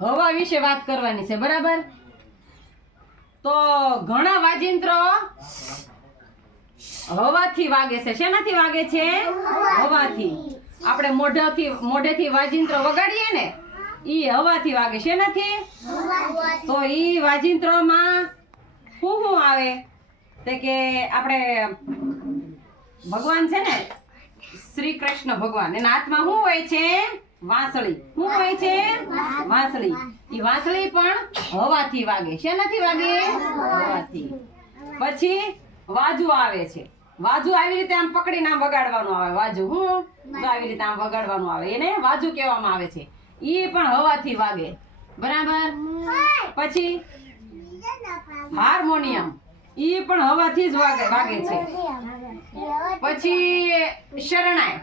હવા વિશે વાત કરવાની છે, બરાબર? તો ઘણા વાજિંત્રો હવાથી વાગે છે. શેનાથી વાગે છે? હવાથી. આપણે મોઢેથી વાજિંત્રો વગાડીએ ને, ઈ હવાથી વાગે. શેનાથી? તો ઈ વાજિંત્રોમાં શું આવે તે કે આપણે ભગવાન છે ને, શ્રી કૃષ્ણ ભગવાન, એના હાથમાં શું હોય છે? વાંસળી. શું હોય છે? વાંસળી. ઈ વાંસળી પણ હવાથી વાગે. શેનાથી વાગે? હવાથી. પછી વાજુ આવે છે. વાજુ આવી રીતે આમ પકડીને આમ વગાડવાનું આવે. વાજુ તો આવી રીતે આમ વગાડવાનું આવે, એને વાજુ કહેવામાં આવે છે. ઈ પણ હવાથી વાગે, બરાબર? પછી હાર્મોનિયમ, ઈ પણ હવાથી જ વાગે છે. પછી શરણાઈ,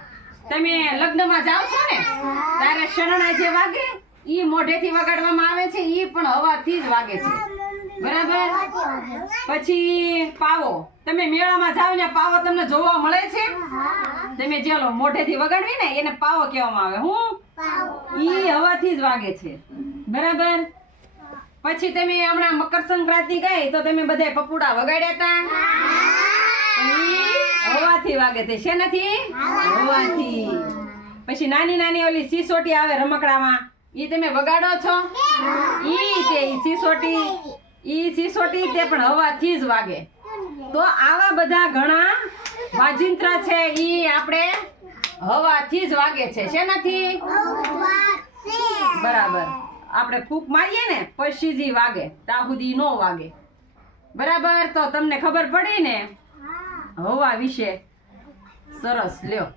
તમે લગ્નમાં જાવ છો ને ત્યારે શરણાઈ જે વાગે ઈ મોઢેથી વગાડવામાં આવે છે. ઈ પણ હવાથી જ વાગે છે, બરાબર? પછી પાવો, તમે મેળામાં જાવ ને, પાવો તમને જોવા મળે છે? તમે જે મોઢેથી વગાડવી ને એને પાવો કહેવામાં આવે. હું ઈ હવાથી જ વાગે છે, બરાબર? પછી તમે હમણાં મકર સંક્રાંતિ ગઈ તો તમે બધા પપુડા વગાડ્યા હતા? હવાથી વાગે છે. શેનાથી? હવાથી. પછી નાની નાની ઓલી સિસોટી આવે રમકડામાં, ઈ તમે વગાડો છો? ઈ સિસોટી તે પણ હવાથી જ વાગે. તો આવા બધા ઘણા વાજિંત્ર છે, ઈ આપણે હવાથી જ વાગે છે. શેનાથી? બરાબર. આપણે ફૂંક મારીએ ને પછી જ વાગે, ત્યાં સુધી નો વાગે, બરાબર? તો તમને ખબર પડી ને હવા વિશે? સરસ, લ્યો.